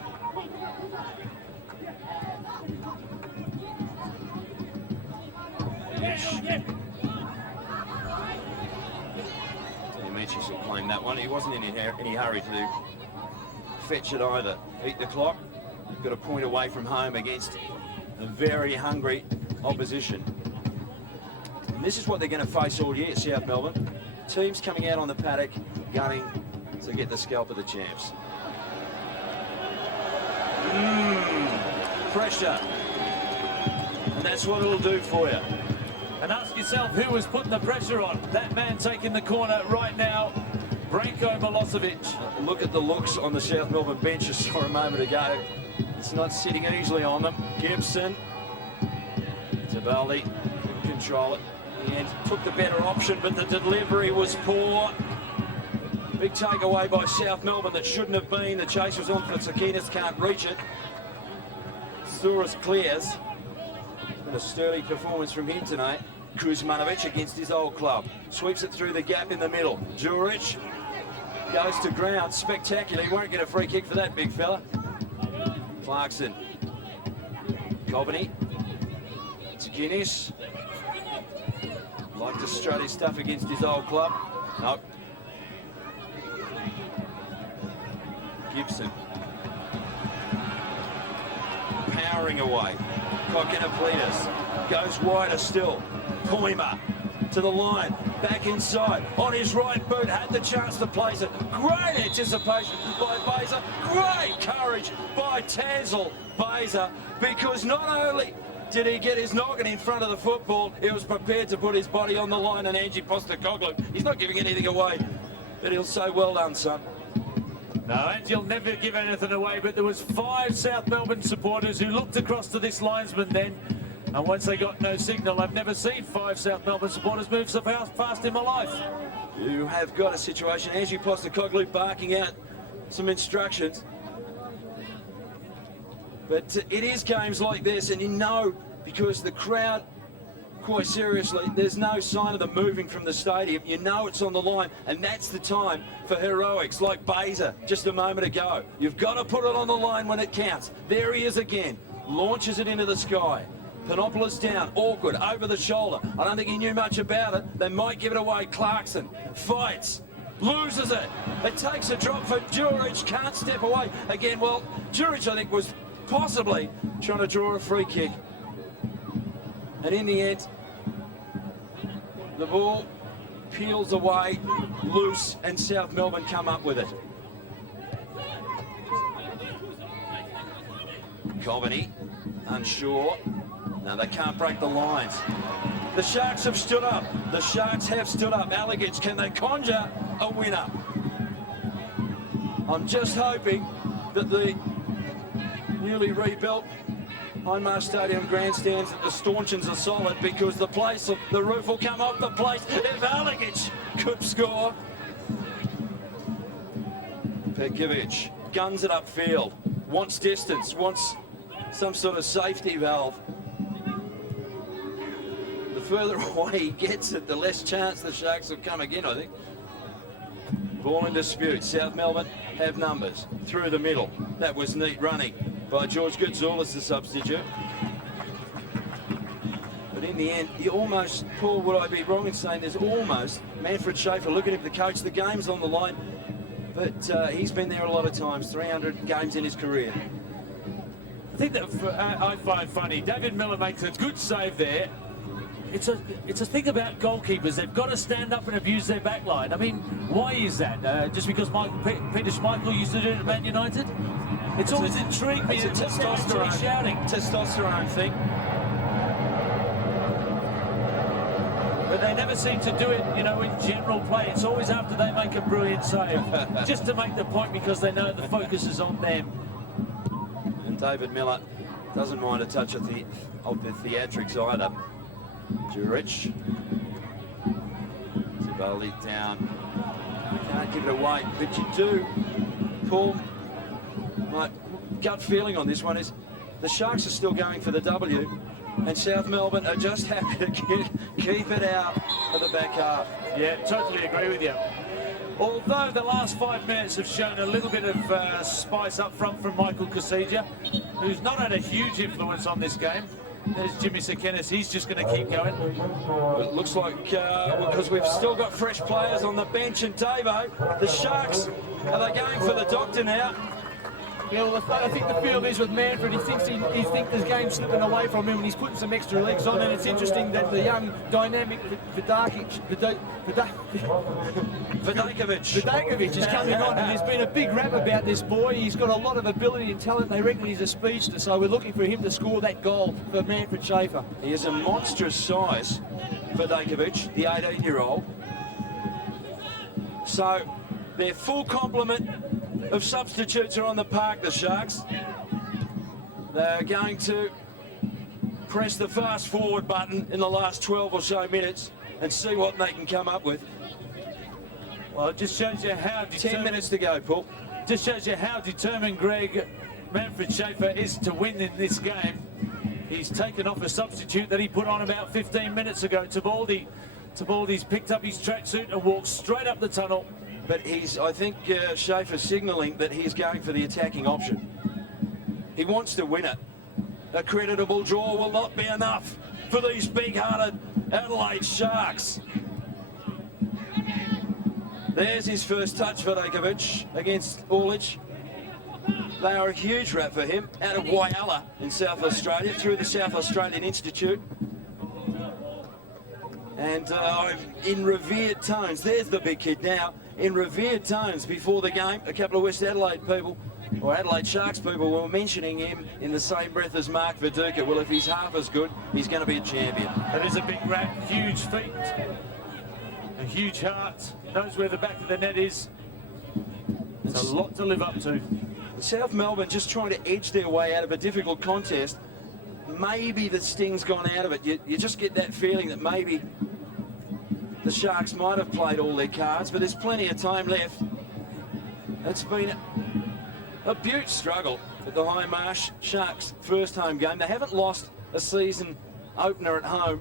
Mitchell will claim that one. He wasn't in any hurry to fetch it either. Beat the clock. Got a point away from home against a very hungry opposition. And this is what they're going to face all year, South Melbourne. Teams coming out on the paddock, gunning to get the scalp of the champs. Pressure. And that's what it'll do for you. And ask yourself who was putting the pressure on. That man taking the corner right now, Branko Milosevic. Look at the looks on the South Melbourne bench I saw a moment ago. It's not sitting easily on them. Gibson. Tavaldi couldn't control it. And took the better option, but the delivery was poor. Big takeaway by South Melbourne that shouldn't have been. The chase was on for Tsakinis, can't reach it. Souris clears. Been a sturdy performance from him tonight. Kuzmanovic against his old club. Sweeps it through the gap in the middle. Juric goes to ground. Spectacular. He won't get a free kick for that big fella. Clarkson. Coveney. Tsakinis. Like to strut his stuff against his old club. Nope. Gibson. Powering away. Kokkinopoulos goes wider still. Poima to the line, back inside, on his right boot, had the chance to place it. Great anticipation by Baiser, great courage by Tanzel Baiser, because not only did he get his noggin in front of the football, he was prepared to put his body on the line, and Ange Postecoglou, he's not giving anything away, but he'll say, well done, son. No, and you'll never give anything away, but there was 5 South Melbourne supporters who looked across to this linesman then, and once they got no signal, I've never seen 5 South Melbourne supporters move so fast in my life. You have got a situation, Ange Postecoglou barking out some instructions. But it is games like this, and you know, because the crowd, quite seriously, there's no sign of them moving from the stadium. You know it's on the line, and that's the time for heroics like Baiser just a moment ago. You've got to put it on the line when it counts. There he is again, launches it into the sky. Panopoulos down, awkward, over the shoulder. I don't think he knew much about it. They might give it away. Clarkson fights, loses it. It takes a drop for Juric, can't step away. Again, well, Juric, I think, was possibly trying to draw a free kick. And in the end, the ball peels away, loose, and South Melbourne come up with it. Coveney, unsure. No, they can't break the lines. The Sharks have stood up. The Sharks have stood up. Allegich, can they conjure a winner? I'm just hoping that the newly rebuilt Hindmarsh Stadium grandstands that the stanchions are solid because the roof will come off the place if Alegic could score. Pekovic guns it upfield, wants distance, wants some sort of safety valve. The further away he gets it, the less chance the Sharks will come again, I think. Ball in dispute. South Melbourne have numbers through the middle. That was neat running by George Goodzoulis, the substitute. But in the end, you almost, Paul, would I be wrong in saying there's almost Manfred Schaefer looking at the coach, the game's on the line, but he's been there a lot of times, 300 games in his career. I think that I find funny, David Miller makes a good save there. It's a thing about goalkeepers. They've got to stand up and abuse their back line. I mean, why is that? Just because Peter Schmeichel used to do it at Man United? It's always intrigued me. It's a testosterone, shouting. Testosterone thing. But they never seem to do it, you know, in general play. It's always after they make a brilliant save. Just to make the point because they know the focus is on them. And David Miller doesn't mind a touch of the theatrics either. Jurich. Zibaldi down. You can't give it away, but you do. Paul, my gut feeling on this one is the Sharks are still going for the W, and South Melbourne are just happy to keep it out of the back half. Yeah, totally agree with you. Although the last 5 minutes have shown a little bit of spice up front from Michael Kasija, who's not had a huge influence on this game. There's Jimmy Sekenis, he's just going to keep going. Well, it looks like, because we've still got fresh players on the bench, and Davo, the Sharks, are they going for the doctor now? Well, I think the feel is with Manfred, he thinks the game's slipping away from him and he's putting some extra legs on, and it's interesting that the young, dynamic Vidakovic is coming on, and there's been a big rap about this boy. He's got a lot of ability and talent. They reckon he's a speedster, so we're looking for him to score that goal for Manfred Schaefer. He is a monstrous size, Vidakovic, the 18-year-old. So, their full complement of substitutes are on the park, the Sharks. They're going to press the fast forward button in the last 12 or so minutes and see what they can come up with. Well, it just shows you how determined... 10 minutes to go, Paul. Just shows you how determined Manfred Schaefer is to win in this game. He's taken off a substitute that he put on about 15 minutes ago. Tabaldi's picked up his tracksuit and walked straight up the tunnel. But I think Schaefer's signalling that he's going for the attacking option. He wants to win it. A creditable draw will not be enough for these big-hearted Adelaide Sharks. There's his first touch for Dakovic against Orlich. They are a huge rap for him out of Whyalla in South Australia through the South Australian Institute. And in revered tones, there's the big kid now, in revered tones before the game, a couple of West Adelaide people, or Adelaide Sharks people, were mentioning him in the same breath as Mark Viduka. Well, if he's half as good, he's going to be a champion. That is a big rap, huge feet, a huge heart, knows where the back of the net is. It's a lot to live up to. South Melbourne just trying to edge their way out of a difficult contest. Maybe the sting's gone out of it. You just get that feeling that maybe the Sharks might have played all their cards, but there's plenty of time left. It's been a huge struggle at the Hindmarsh Sharks' first home game. They haven't lost a season opener at home,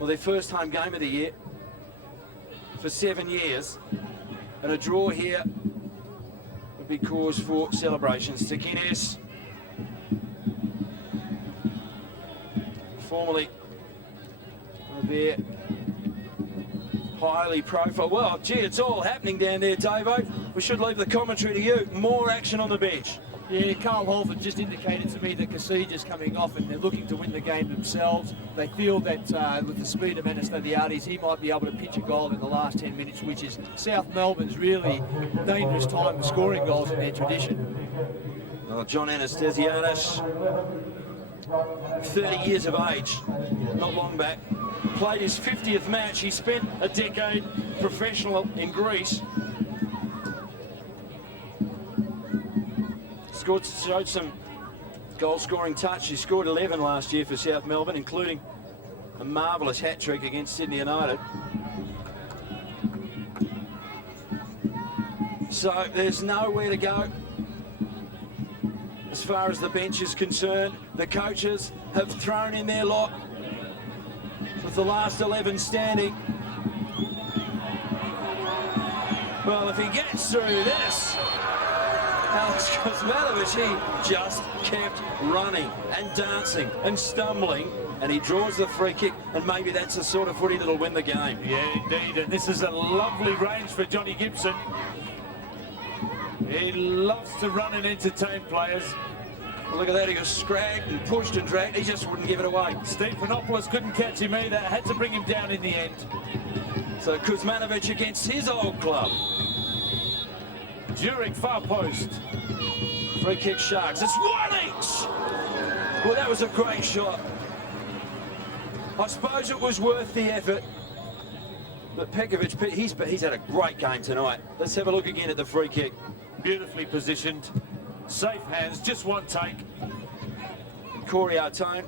or their first home game of the year, for 7 years. And a draw here would be cause for celebrations. Sekenis, formerly one of their highly profile. Well, gee, it's all happening down there, Davo. We should leave the commentary to you. More action on the bench. Yeah, Carl Holford just indicated to me that Kasija's coming off and they're looking to win the game themselves. They feel that with the speed of Anastasiades, he might be able to pitch a goal in the last 10 minutes, which is South Melbourne's really dangerous time of scoring goals in their tradition. Well, John Anastasiades, 30 years of age, not long back, played his 50th match. He spent a decade professional in Greece. Showed some goal-scoring touch. He scored 11 last year for South Melbourne, including a marvellous hat-trick against Sydney United. So there's nowhere to go as far as the bench is concerned. The coaches have thrown in their lot with the last 11 standing. Well, if he gets through this, Alex Kuzmanovic, he just kept running and dancing and stumbling, and he draws the free kick, and maybe that's the sort of footy that'll win the game. Yeah, indeed, and this is a lovely range for Johnny Gibson. He loves to run and entertain players. Well, look at that, he was scragged and pushed and dragged, he just wouldn't give it away. Stephanopoulos couldn't catch him either, had to bring him down in the end. So Kuzmanovic against his old club. Jurek, far post. Free kick Sharks, it's 1 each! Well, that was a great shot. I suppose it was worth the effort. But Pekovic, he's had a great game tonight. Let's have a look again at the free kick. Beautifully positioned, safe hands, just one take. Corey Artone,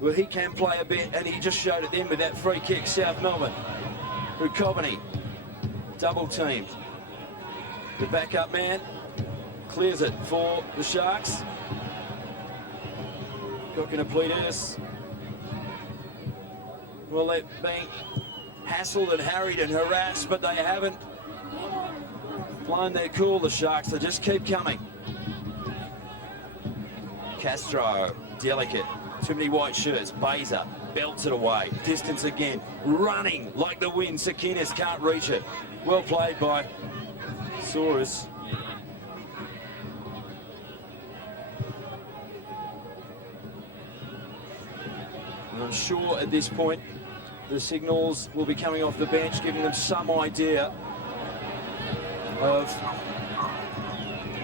well, he can play a bit, and he just showed it then with that free kick. South Melbourne, Rukovany, double teamed. The backup man clears it for the Sharks. Kokinoplidis. Well, they're being hassled and harried and harassed, but they haven't blown their cool, the Sharks. They just keep coming. Castro, delicate, too many white shirts. Beza belts it away. Distance again, running like the wind. Sakinis can't reach it. Well played by Saurus. And I'm sure at this point the signals will be coming off the bench, giving them some idea of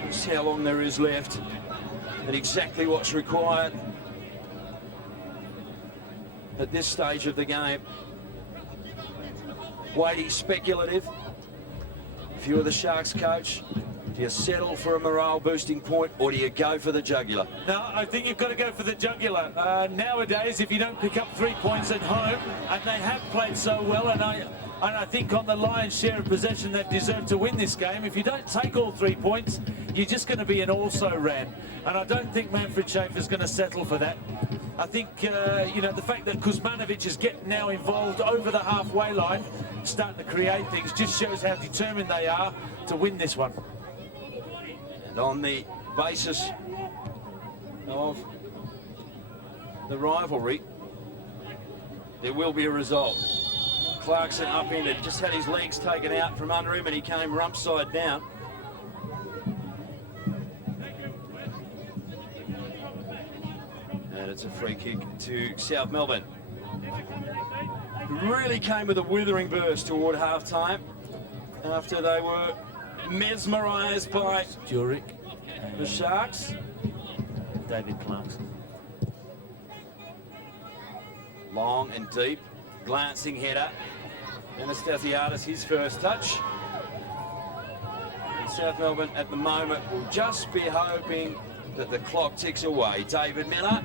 just how long there is left and exactly what's required at this stage of the game. Weighty, speculative. If you were the Sharks coach, do you settle for a morale boosting point, or do you go for the jugular? No, I think you've got to go for the jugular. Nowadays, if you don't pick up 3 points at home, and they have played so well, and I think on the lion's share of possession they've deserved to win this game, if you don't take all 3 points, you're just going to be an also-ran. And I don't think Manfred Schaefer's going to settle for that. I think, you know, the fact that Kuzmanovic is getting now involved over the halfway line, starting to create things, just shows how determined they are to win this one. And on the basis of the rivalry, there will be a result. Clarkson upended, just had his legs taken out from under him, and he came rump side down. And it's a free kick to South Melbourne. Really came with a withering burst toward half-time after they were mesmerised by Jurek, the Sharks. David Clarkson. Long and deep, glancing header. Anastasiadis, his first touch. And South Melbourne at the moment will just be hoping that the clock ticks away. David Miller,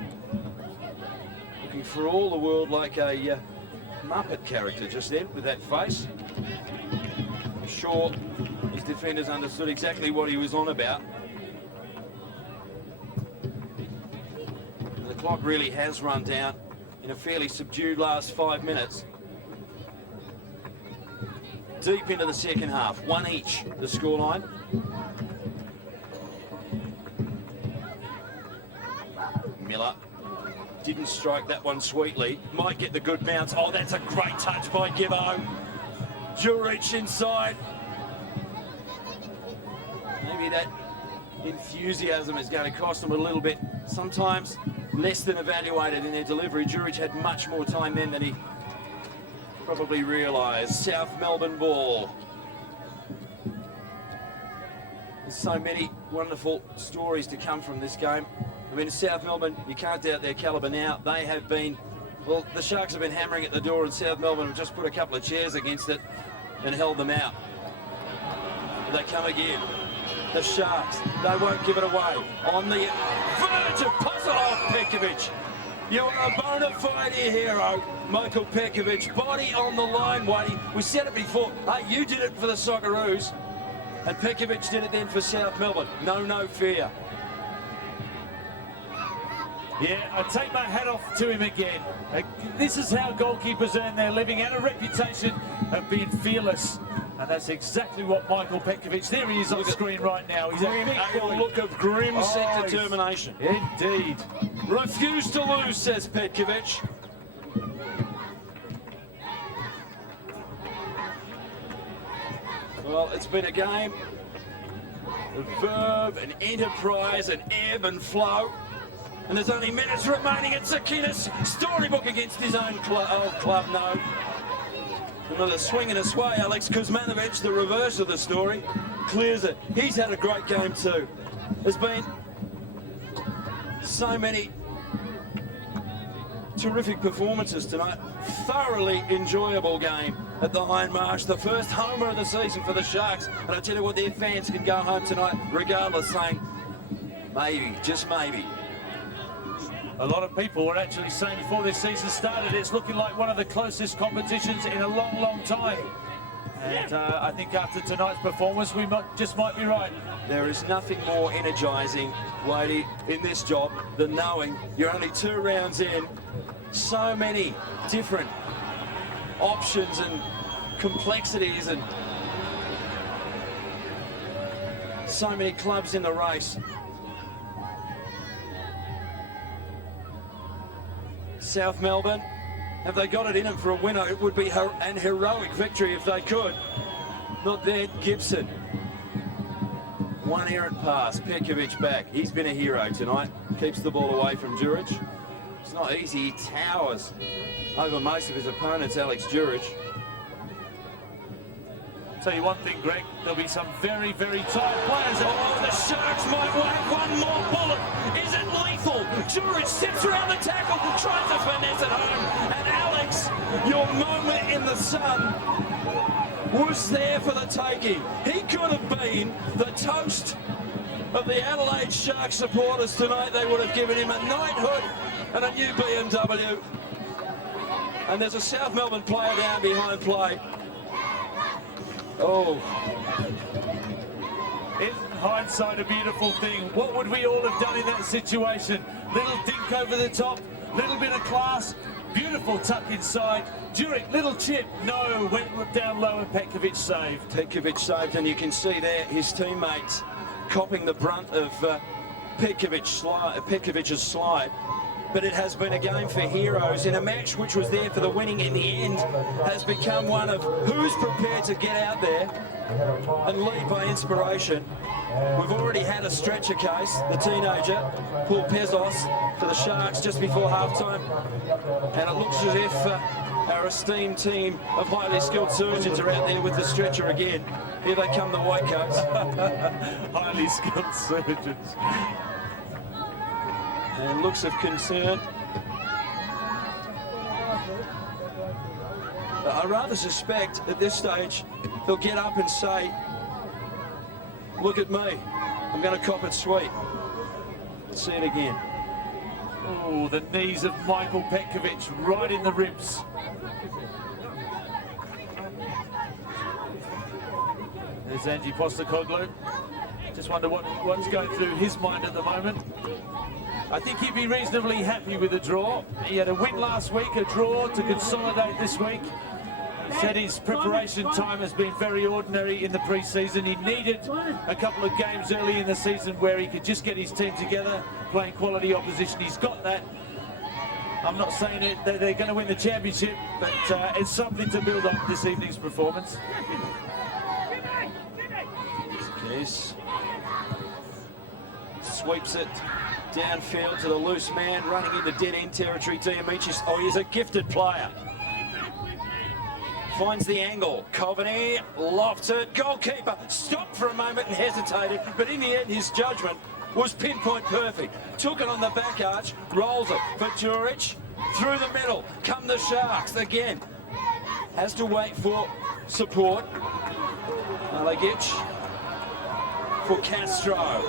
looking for all the world like a Muppet character just then with that face. I'm sure his defenders understood exactly what he was on about. And the clock really has run down in a fairly subdued last 5 minutes. Deep into the second half, 1 each, the scoreline. Miller didn't strike that one sweetly. Might get the good bounce. Oh, that's a great touch by Gibbo. Jurich inside. Maybe that enthusiasm is going to cost them a little bit. Sometimes less than evaluated in their delivery. Jurich had much more time then than he probably realised. South Melbourne ball. There's so many wonderful stories to come from this game. I mean, South Melbourne, you can't doubt their calibre now. They have been, well, the Sharks have been hammering at the door, and South Melbourne have just put a couple of chairs against it and held them out. They come again. the Sharks. They won't give it away. On the verge of puzzle off Pekovic. You are a bona fide hero, Michael Pekovic. Body on the line, Wadey. We said it before. Hey, you did it for the Socceroos. And Pekovic did it then for South Melbourne. No fear. Yeah, I take my hat off to him again. This is how goalkeepers earn their living, and a reputation of being fearless. And that's exactly what Michael Pekovic, there he is on screen right now. He's a look of grim set determination. Indeed. Refuse to lose, says Pekovic. Well, it's been a game of verve and enterprise and ebb and flow. And there's only minutes remaining. It's Sakina's storybook against his own old club, no. Another swing and a sway. Alex Kuzmanovic, the reverse of the story, clears it. He's had a great game too. There's been so many terrific performances tonight. Thoroughly enjoyable game at the Hindmarsh. The first homer of the season for the Sharks. And I tell you what, their fans can go home tonight regardless, saying maybe, just maybe. A lot of people were actually saying before this season started, it's looking like one of the closest competitions in a long time. And I think after tonight's performance, we might be right. There is nothing more energising, Wadey, in this job than knowing you're only 2 rounds in. So many different options and complexities and so many clubs in the race. South Melbourne, have they got it in them for a winner? It would be an heroic victory if they could. Not there, Gibson. One errant pass, Pekovic back. He's been a hero tonight. Keeps the ball away from Djuric. It's not easy, he towers over most of his opponents, Alex Djuric. Tell you one thing, Greg, there'll be some very tight players. Oh, the Sharks might whack one more bullet. Is it lethal? Djuric steps around the tackle, tries to finesse it home. And Alex, your moment in the sun was there for the taking. He could have been the toast of the Adelaide Sharks supporters tonight. They would have given him a knighthood and a new BMW. And there's a South Melbourne player down behind play. Oh. Isn't hindsight a beautiful thing? What would we all have done in that situation? Little dink over the top, little bit of class, beautiful tuck inside. Djuric, little chip, no, went down low and Pekovic saved. Pekovic saved, and you can see there his teammates copping the brunt of Pekovic's slide. But it has been a game for heroes in a match which was there for the winning in the end, has become one of who's prepared to get out there and lead by inspiration. We've already had a stretcher case, the teenager, Paul Pezos, for the Sharks just before halftime. And it looks as if our esteemed team of highly skilled surgeons are out there with the stretcher again. Here they come, the Whitecoats. Highly skilled surgeons. And looks of concern. I rather suspect at this stage they'll get up and say, look at me, I'm going to cop it sweet. Let's see it again. Oh, the knees of Michael Pekovic right in the ribs. There's Angie Postecoglou. Just wonder what's going through his mind at the moment. I think he'd be reasonably happy with a draw. He had a win last week, a draw to consolidate this week. He said his preparation time has been very ordinary in the pre-season. He needed a couple of games early in the season where he could just get his team together, playing quality opposition. He's got that. I'm not saying that they're going to win the championship, but it's something to build on this evening's performance. Case sweeps it downfield to the loose man, running into dead-end territory. Diamicis, oh, he's a gifted player. Finds the angle. Coveney lofts it. Goalkeeper stopped for a moment and hesitated, but in the end, his judgment was pinpoint perfect. Took it on the back arch, rolls it for Djuric. Through the middle, come the Sharks again. Has to wait for support. Alagic for Castro.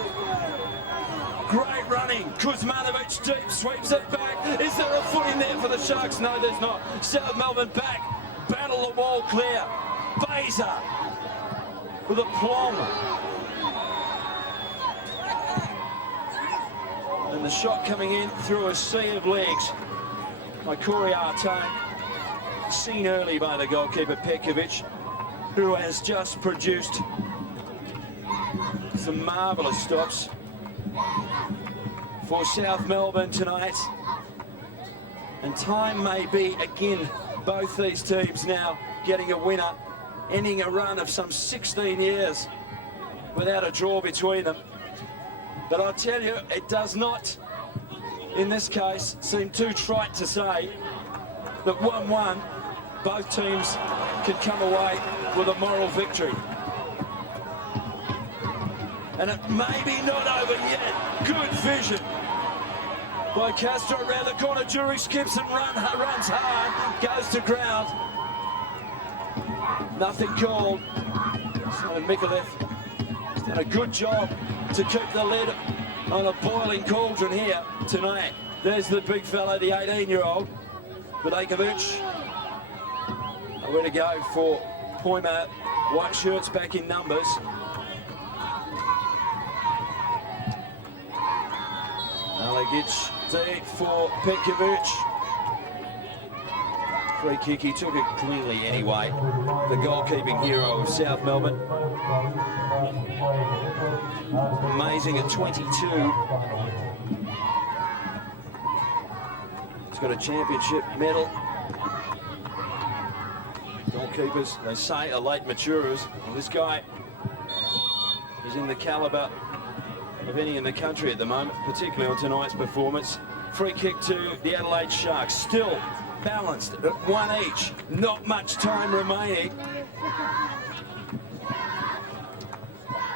Great running. Kuzmanovic deep, sweeps it back. Is there a foot in there for the Sharks? No, there's not. South Melbourne back. Battle the wall clear. Beza with a plonk. And the shot coming in through a sea of legs by Corey Artane. Seen early by the goalkeeper Pekovic, who has just produced some marvellous stops for South Melbourne tonight. And time may be, again, both these teams now getting a winner, ending a run of some 16 years without a draw between them. But I'll tell you, it does not, in this case, seem too trite to say that 1-1, both teams can come away with a moral victory. And it may be not over yet. Good vision by Castro around the corner. Jury skips and runs hard, goes to ground. Nothing called. So Mikulev has done a good job to keep the lid on a boiling cauldron here tonight. There's the big fella, the 18-year-old, Vidakovic. Nowhere to go for Poima. White shirts back in numbers. Alagic deep for Pekovic. Free kick, he took it cleanly anyway. The goalkeeping hero of South Melbourne. Amazing at 22. He's got a championship medal. Goalkeepers, they say, are late maturers. And this guy is in the calibre of any in the country at the moment, particularly on tonight's performance. Free kick to the Adelaide Sharks, still balanced at one each. Not much time remaining.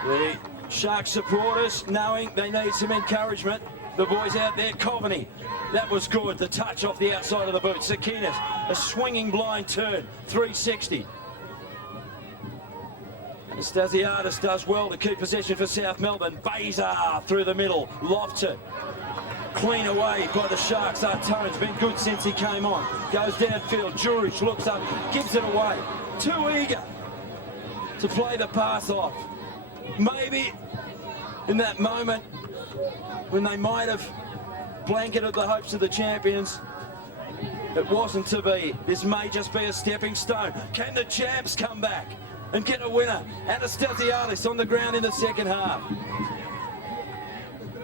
The Sharks supporters knowing they need some encouragement. The boys out there, Coveney. That was good, the touch off the outside of the boot. Sakinas, a swinging blind turn, 360. Anastasiadis does well to keep possession for South Melbourne. Beza through the middle, lofts it. Clean away by the Sharks. Artane's been good since he came on. Goes downfield, Juric looks up, gives it away. Too eager to play the pass off. Maybe in that moment when they might have blanketed the hopes of the champions, it wasn't to be. This may just be a stepping stone. Can the champs come back and get a winner? Anastasiadis on the ground in the second half.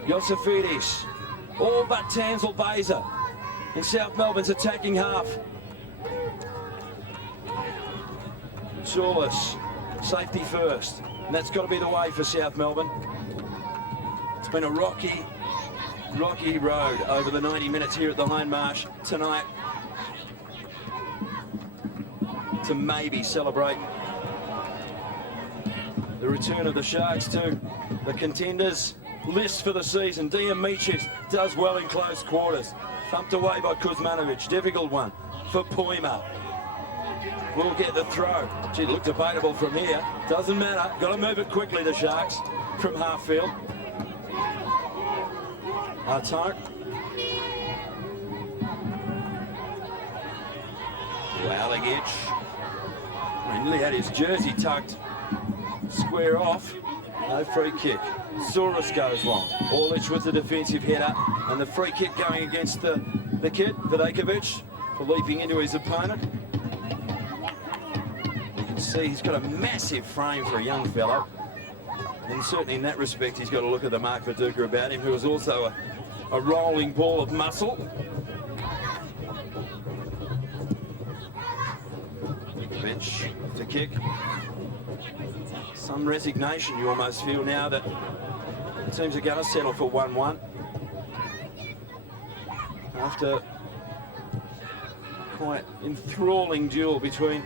Josifidis, all but Tanzel Beza in South Melbourne's attacking half. Solis, safety first, and that's got to be the way for South Melbourne. It's been a rocky road over the 90 minutes here at the Hindmarsh tonight to maybe celebrate the return of the Sharks to the contenders list for the season. Diamicis does well in close quarters. Thumped away by Kuzmanovic. Difficult one for Poima. Will get the throw. Gee, looked debatable from here. Doesn't matter. Got to move it quickly, the Sharks, from half field. Artane. Alagic. He nearly had his jersey tucked square off. No free kick. Soros goes long. Orlich with the defensive header, and the free kick going against the kid, Vidakovic, for leaping into his opponent. You can see he's got a massive frame for a young fellow. And certainly in that respect, he's got to look at the Mark Viduka about him, who is also a rolling ball of muscle. Bench to kick. Some resignation you almost feel now that the teams are going to settle for 1-1. After quite enthralling duel between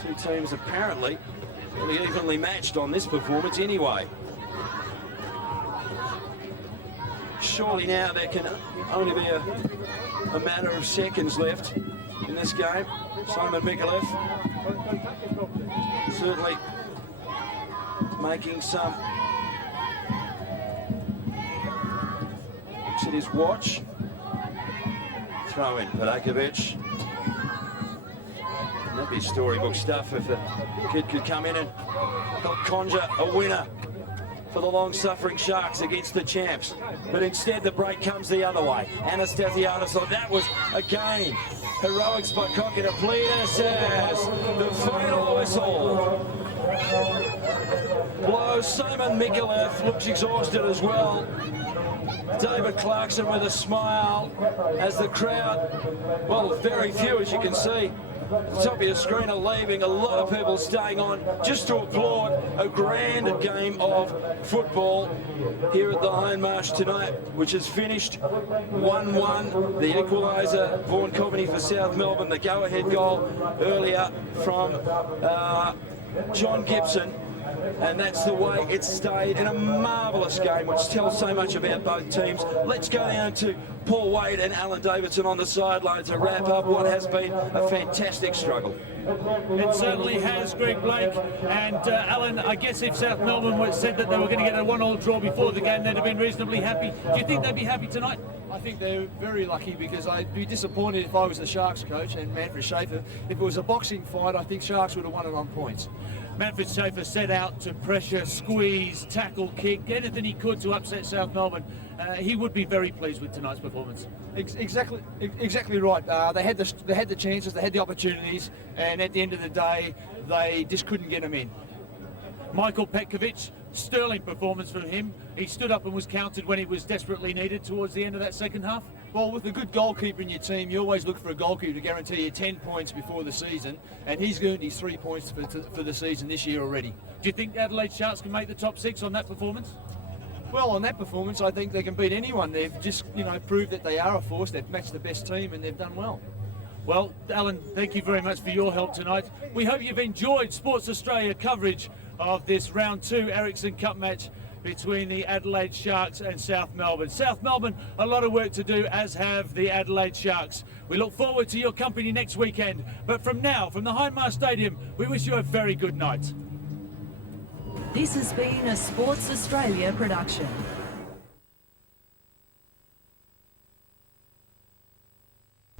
two teams apparently really evenly matched on this performance anyway. Surely now there can only be a matter of seconds left in this game. Simon Mikulev certainly making some... Looks at his watch. Throw in Padakovic. That'd be storybook stuff if a kid could come in and help conjure a winner for the long-suffering Sharks against the champs. But instead, the break comes the other way. Anastasiadis thought that was, again, heroics by Kokkinopoulos as the final whistle blows. Simon Mikulev looks exhausted as well. David Clarkson with a smile as the crowd, well, very few as you can see, the top of your screen are leaving, a lot of people staying on just to applaud a grand game of football here at the Hindmarsh tonight, which has finished 1-1. The equaliser, Vaughan Coveney for South Melbourne, the go-ahead goal earlier from John Gibson. And that's the way it stayed in a marvellous game, which tells so much about both teams. Let's go down to Paul Wade and Alan Davidson on the sideline to wrap up what has been a fantastic struggle. It certainly has, Greg Blake. And Alan, I guess if South Melbourne said that they were going to get a 1-1 draw before the game, they'd have been reasonably happy. Do you think they'd be happy tonight? I think they're very lucky, because I'd be disappointed if I was the Sharks coach and Manfred Schaefer. If it was a boxing fight, I think Sharks would have won it on points. Manfred Schaefer set out to pressure, squeeze, tackle, kick, anything he could to upset South Melbourne. He would be very pleased with tonight's performance. Exactly right. They had the chances, they had the opportunities, and at the end of the day, they just couldn't get them in. Michael Petkovic, sterling performance from him. He stood up and was counted when he was desperately needed towards the end of that second half. Well, with a good goalkeeper in your team, you always look for a goalkeeper to guarantee you 10 points before the season, and he's earned his 3 points for the season this year already. Do you think Adelaide Sharks can make the top 6 on that performance? Well, on that performance, I think they can beat anyone. They've just, proved that they are a force. They've matched the best team, and they've done well. Well, Alan, thank you very much for your help tonight. We hope you've enjoyed Sports Australia coverage of this round 2 Ericsson Cup match between the Adelaide Sharks and South Melbourne. South Melbourne, a lot of work to do, as have the Adelaide Sharks. We look forward to your company next weekend. But from now, from the Hindmarsh Stadium, we wish you a very good night. This has been a Sports Australia production.